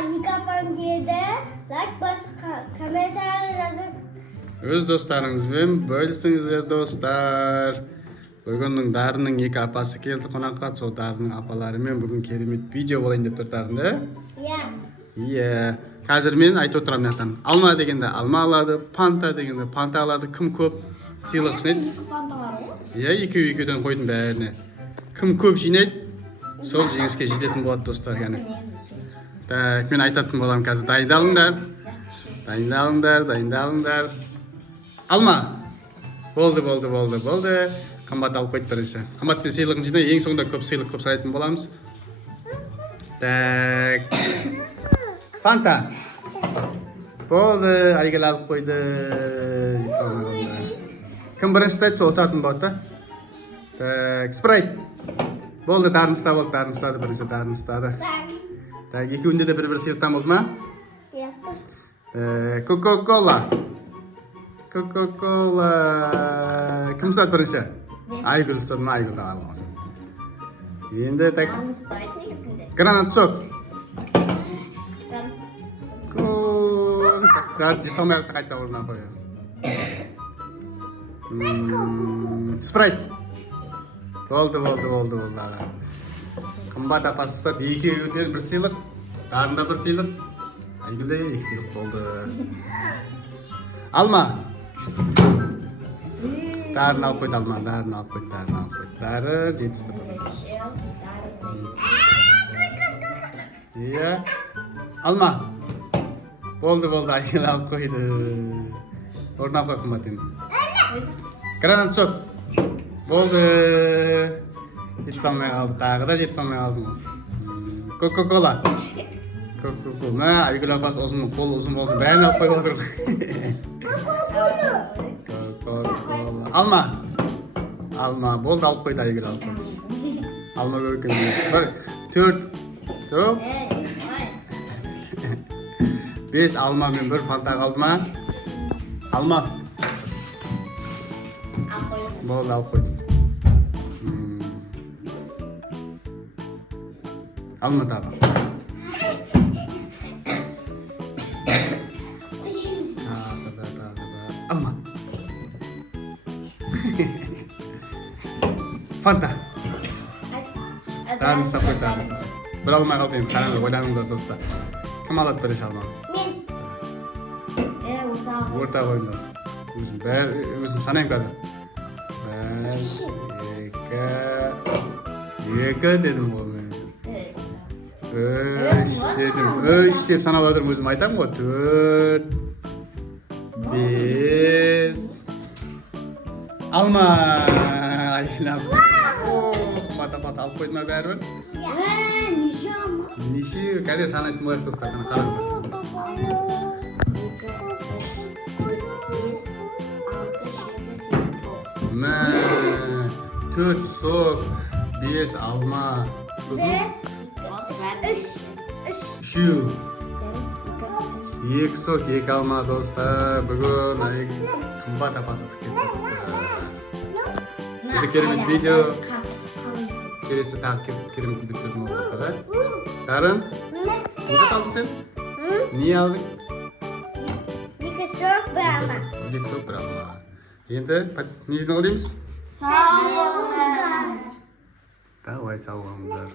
екі апам келді. Лайк басып, комментарий жазып. Өз достарыңызбен бөлісіңіздер достар. Бүгіннің Дарынның екі апасы келді қонаққа. Сол Дарынның апаларымен бүгін керемет видео болайын деп тұр Дарын, да? Иә. Қазір мен айтып отырамын мынаяқтан. Алма дегенде алма алады, панта дегенде панта алады. Кім көп сыйлық жинайды? Екі фанта бар ғой. Иә, екеуден қойдым бәріне. Кім көп жинайды, сол жеңіске жететін болады достар. Так, мен айтатын боламын қазір. Дайындалыңдар. Алма. Болды. Қымбат алып қойды бірінші. Қымбат сен сыйлығын жинай, ең соңында көп сыйлық көп сұрайтын боламыз. Так. Фанта. Болды, Айгүл алып қойды. Кім бірінші ұстайды, сол ұтатын болады да. Так, спрайт. Болды, Дарын ұстады бірінші, Дарын ұстады. Так, екеуінде де бір сыйлықтан болды ма? Кока-кола. Кім ұстады бірінші? Айгүл ұстады ма? Айгүл тағы алғансы. Енді так. Гранат сок. Жиқалмай алса қайта орнына қойы. Спрайт. Болды. Қымбат апасы ұстады. Екеуден бір сыйлық. Дарында бір сыйлық. Айгүлде екі сыйлық болды. Алма. Дарын алып қойды, алма. Дарын жетісті болды. Иә. Алма. Болды, Айгүл алып қойды. Орнына қой қымбат енді. Гранат сок. Болды. Жетіс алмай қалды, тағы да жетіс алмай қалды. Кока-кола. Мә, Айгүл апасы қол ұзын болсын, бәрін алып қойып отыр. Алма. Болды, алып қойды, Айгүл алып қойды. Алма көркен. Бір, 4, 5 алма мен бір фанта қалды ма? Алма. Болды, алып қойды. Алма тағы. Алма. Фанта. Дарын ұстап қойды. Бір алмай қалды енді, қараңғы ойланыңдар достар. Кім алады бірінші алма? Мен. Орта қойыңдар. Өзім санайым қазір. 2 дедім ғой мен. 3 деп санап отырмын, өзім айтамын ғой. 4, 5. Алма. Айналып. Қымбат апасы алып қойды ма бәрібір? Неше? Кәде санайтын болайық достар, қараңдар. 4 сок, 5 алма. Сосын? 3. 2 сок, 2 алма достар. Бүгін қымбат апасы тікет достар. Бізді керемет видео. Келесі тағы керемет видео түсетін болды достар. Дарын? Не қалдың сен? Не алдың? 2 сок, 1 алма. 2 сок, 1 алма. Енді не дейміз? Сау болыңыздар. Давай, сау болыңыздар.